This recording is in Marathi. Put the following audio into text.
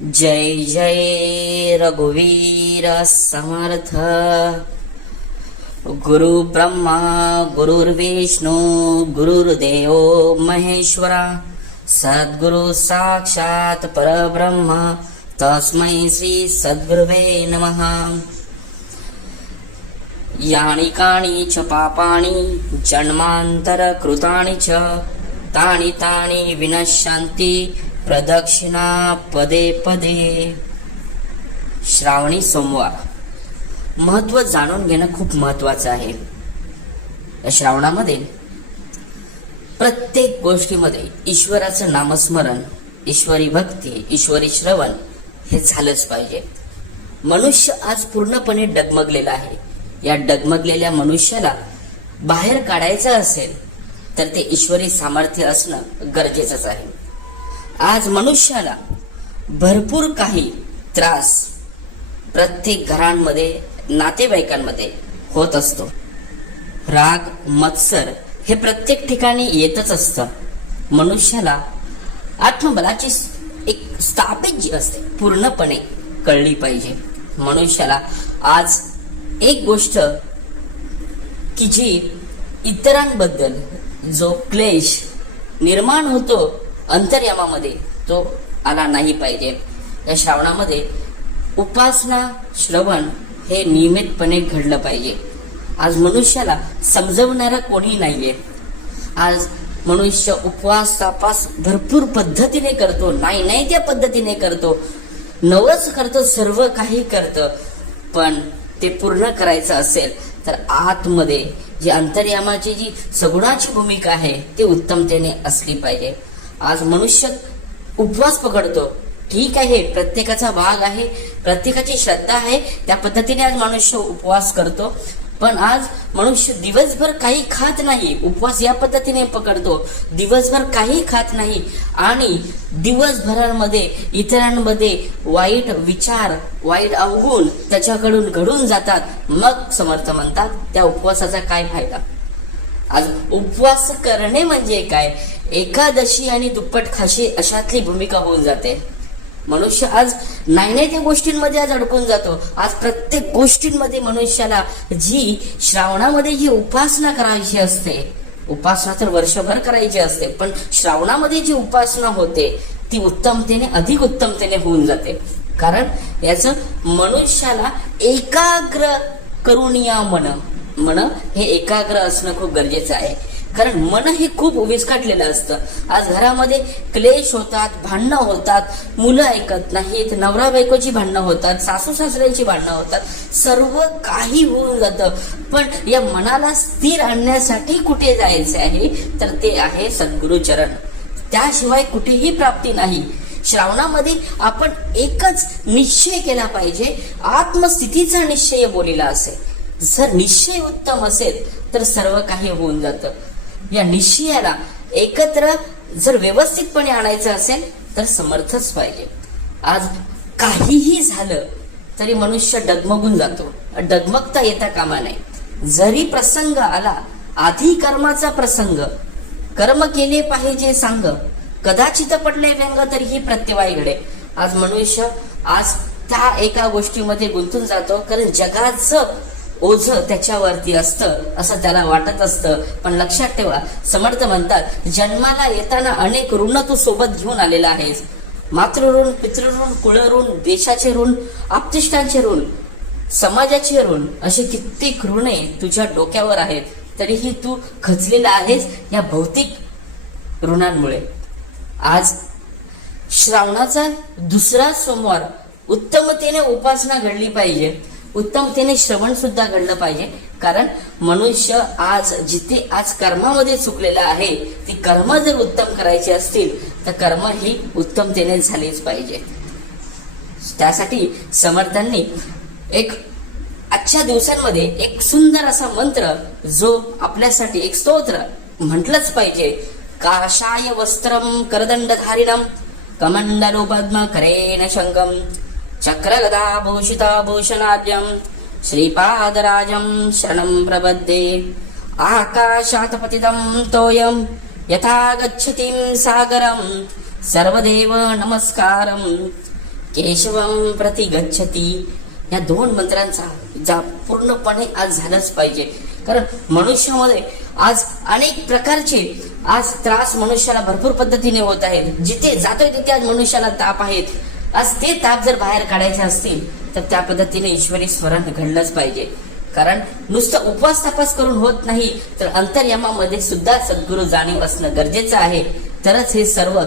जय जय रघुवीर समर्थ। गुरु ब्रह्मा गुरुर्विष्णू गुरुर्देव महेश्वरा। सद्गुरु साक्षात परब्रह्म तस्मै श्री सद्गुरुवे नमः। यानि कानि च पापानि जन्मान्तरकृतानि च तानि तानि विनश्यन्ति प्रदक्षिणा पदे पदे। श्रावणी सोमवार। महत्त्व जाणून घेणं खूप महत्वाचं आहे। या श्रावणामध्ये प्रत्येक गोष्टीमध्ये ईश्वराचं नामस्मरण ईश्वरी भक्ती ईश्वरी श्रवण हे झालंच पाहिजे। मनुष्य आज पूर्णपणे डगमगलेला आहे। या डगमगलेल्या मनुष्याला बाहेर काढायचं असेल तर ते ईश्वरी सामर्थ्य असणं गरजेचंच आहे। आज मनुष्याला भरपूर काही त्रास प्रत्येक घरांमध्ये नातेवाईकांमध्ये होत असतो. राग मत्सर हे प्रत्येक ठिकाणी येतच असतं. मनुष्याला आत्मबलाची एक स्थापित जी असते पूर्णपणे कळली पाहिजे. मनुष्याला आज एक गोष्ट की जी इतरांबद्दल जो क्लेश निर्माण होतो अंतर्यामामध्ये तो आला नाही पाहिजे. या श्रावणामध्ये उपासना श्रवण हे नियमितपणे घडलं पाहिजे. आज मनुष्याला समजवणारा कोणी नाहीये. आज मनुष्य उपवास तापास भरपूर पद्धतीने करतो नाही नाही त्या पद्धतीने करतो. नवच करतो सर्व काही करतं पण ते पूर्ण करायचं असेल तर आतमध्ये जी अंतर्यामाची जी सगुणाची भूमिका आहे ती उत्तमतेने असली पाहिजे. आज मनुष्य उपवास पकडतो. ठीक आहे प्रत्येकाचा भाग आहे प्रत्येकाची श्रद्धा आहे त्या पद्धतीने आज मनुष्य उपवास करतो. पण आज मनुष्य दिवसभर काही खात नाही उपवास या पद्धतीने पकडतो. दिवसभर काही खात नाही आणि दिवसभरामध्ये इतरांमध्ये वाईट विचार वाईट अवगुण त्याच्याकडून घडून जातात. मग समर्थ म्हणतात त्या उपवासाचा काय फायदा? आज उपवास करणे म्हणजे काय? एकादशी आणि दुप्पट खाशी अशातली भूमिका होऊन जाते. मनुष्य आज नाही नाही त्या गोष्टींमध्ये आज अडकून जातो. आज प्रत्येक गोष्टींमध्ये मनुष्याला जी श्रावणामध्ये जी उपासना करायची असते उपासना तर वर्षभर करायची असते पण श्रावणामध्ये जी उपासना होते ती उत्तमतेने अधिक उत्तमतेने होऊन जाते. कारण याचं मनुष्याला एकाग्र करून या मन मन हे एकाग्र असणं खूप गरजेचं आहे. कारण मन हे खूप विस्काटलेलं असतं. आज घरामध्ये क्लेश होतात भांडणं होतात मुलं ऐकत नाहीत नवरा बायकोची भांडणं होतात सासू सासऱ्यांची भांडणं होतात सर्व काही होऊन जातं. पण या मनाला स्थिर आणण्यासाठी कुठे जायचे आहे? तर ते आहे सद्गुरुचरण. त्याशिवाय कुठेही प्राप्ती नाही. श्रावणामध्ये आपण एकच निश्चय केला पाहिजे आत्मस्थितीचा निश्चय बोलेला असेल. जर निश्चय उत्तम असेल तर सर्व काही होऊन जातं. या निश्चयाला एकत्र जर व्यवस्थितपणे आणायचं असेल तर समर्थच पाहिजे. आज काहीही झालं तरी मनुष्य डगमगून जातो. डगमगता येता कामा नाही जरी प्रसंग आला आधी कर्माचा प्रसंग कर्म केले पाहिजे सांग कदाचित पडले व्यंग तरीही प्रत्यवाय घडे. आज मनुष्य आज त्या एका गोष्टीमध्ये गुंतून जातो कारण जगाचं ओझ त्याच्यावरती असतं असं त्याला वाटत असतं. पण लक्षात ठेवा समर्थ म्हणतात जन्माला येताना अनेक ऋण तू सोबत घेऊन आलेला आहेस. मातृऋण पितृऋण कुळऋण देशाचे ऋण आपतिष्ठांचे ऋण समाजाचे ऋण असे कित्येक ऋणे तुझ्या डोक्यावर आहेत. तरीही तू खचलेला आहेस या भौतिक ऋणांमुळे. आज श्रावणाचा दुसरा सोमवार उत्तमतेने उपासना घडली पाहिजे. उत्तमतेने श्रवण सुद्धा घडलं पाहिजे. कारण मनुष्य आज जिथे आज कर्मामध्ये चुकलेला आहे ती कर्म जर उत्तम करायची असतील तर कर्म ही उत्तमतेने झालीच पाहिजे. त्यासाठी समर्थांनी एक आजच्या दिवसांमध्ये एक सुंदर असा मंत्र जो आपल्यासाठी एक स्तोत्र म्हटलंच पाहिजे. काशाय वस्त्रम करदंडधारिणम कमंडलो पद्म करेण शंकम चक्रगदा भूषिता श्रीपादराजं शरणं प्रपद्ये। आकाशात् पतितं तोयं यथा गच्छतीं सागरं सर्वदेव नमस्कारं। केशवं प्रति गच्छती। या दोन मंत्रांचा जा पूर्णपणे आज झालंच पाहिजे. कारण मनुष्यामध्ये आज अनेक प्रकारचे आज त्रास मनुष्याला भरपूर पद्धतीने होत आहेत. जिथे जातोय तिथे आज मनुष्याला ताप आहेत. आज ते ताप जर बाहेर काढायचे असतील तर त्या पद्धतीने ईश्वरी स्मरण घडलंच पाहिजे. कारण नुसतं उपवास तपास करून होत नाही तर अंतर्यमामध्ये सुद्धा सद्गुरू जाणीव असणं गरजेचं आहे. तरच हे सर्व